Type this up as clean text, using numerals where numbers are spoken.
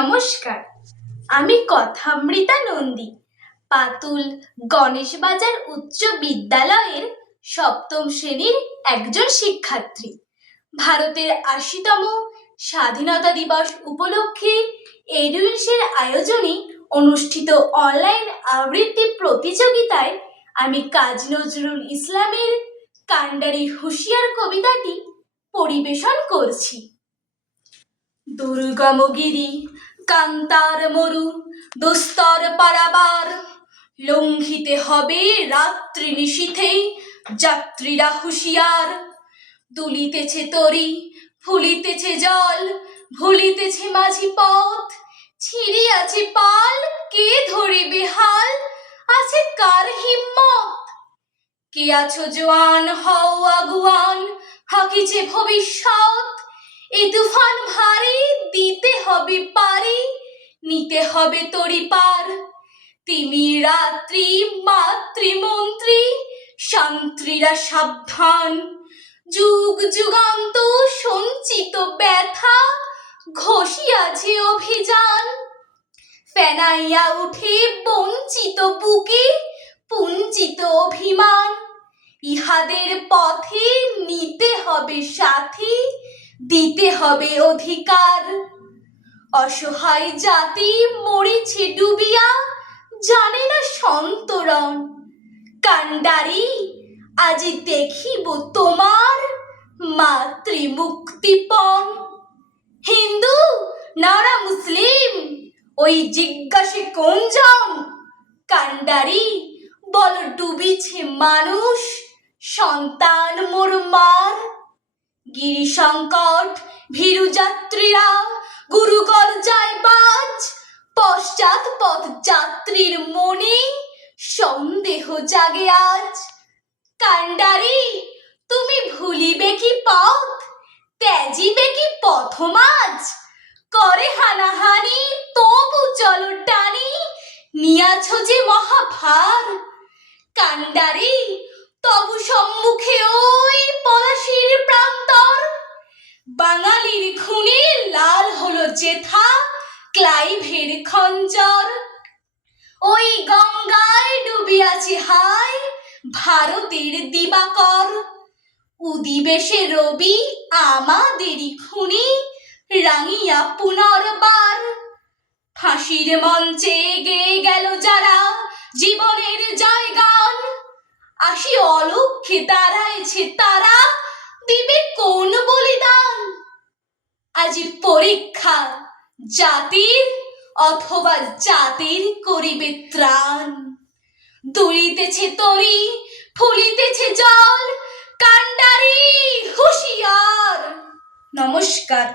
নমস্কার, আমি কথামৃতা নন্দী, পাতুল গণেশ বাজার উচ্চ বিদ্যালয়ের সপ্তম শ্রেণীর একজন শিক্ষার্থী। ভারতের ৮০তম স্বাধীনতা দিবস উপলক্ষে এডুইন্সের আয়োজনে অনুষ্ঠিত অনলাইন আবৃত্তি প্রতিযোগিতায় আমি কাজী নজরুল ইসলামের কান্ডারি হুঁশিয়ার কবিতাটি পরিবেশন করছি। দুর্গমগিরি কান্তার মরু দুস্তর পারাবার, লঙ্ঘিতে হবে রাত্রি নিশীথে যাত্রীরা হুঁশিয়ার। দুলিতেছে তরি ফুলিতেছে জল, ভুলিতেছে মাঝি পথ, ছিঁড়িয়াছে পাল কে ধরিবে হাল, আছে কার হিম্মত। কে আছো জোয়ান হও আগুয়ান, হাকিছে ভবিষ্যৎ। এ তুফান ভারী দিতে হবে পারি, নিতে হবে তরি পার। তিমির রাত্রি মাতৃমন্ত্রী শান্ত্রীরা সাবধান, যুগ যুগান্ত সঞ্চিত ব্যথা ঘষিয়াছে অভিযান। ফেনাইয়া উঠে বঞ্চিত বুকে পুঞ্জিত অভিমান, ইহাদের পথে নিতে হবে সাথী, দিতে হবে অধিকার। অসহায় জাতি মরিছে ডুবিয়া, জানে না সন্তরণ। কান্ডারি আজি দেখিব তোমার মাতৃমুক্তিপণ। হিন্দু নারা মুসলিম ওই জিজ্ঞাসে কোনজন, কান্ডারি বল ডুবিছে মানুষ সন্তান মোর মার। গিরি সংকট ভীরু যাত্রীরা গুরুকর যায় বাজ, পশ্চাৎ পথ যাত্রীর মনে সন্দেহ জাগে আজ। কান্ডারি তুমি ভুলিবে কি পথ, ত্যাজিবে কি পথমাজ। করে হানাহানি তবু চলো টানি, নিয়াছ যে মহাভার। কান্ডারি তবু সম্মুখে ওই পলাশির প্রান্তর, বাঙালির খুনে লাল হলো যেথা ক্লাইভের খঞ্জর। ওই গঙ্গায় ডুবিয়াছে হায় ভারতের দিবাকর, উদিবে সে রবি আমাদেরই খুনি রাঙিয়া পুনর্বার। ফাঁসির মঞ্চে গেয়ে গেল যারা জীবনের জয়গান, আসি অলক্ষ্যে দাঁড়াইছে তারা দিবে কোন বলিদান। আজি পরীক্ষা জাতির অথবা জাতির করিবে ত্রাণ। দুলিতেছে তরি ফুলিতেছে জল, কান্ডারি হুঁশিয়ার। নমস্কার।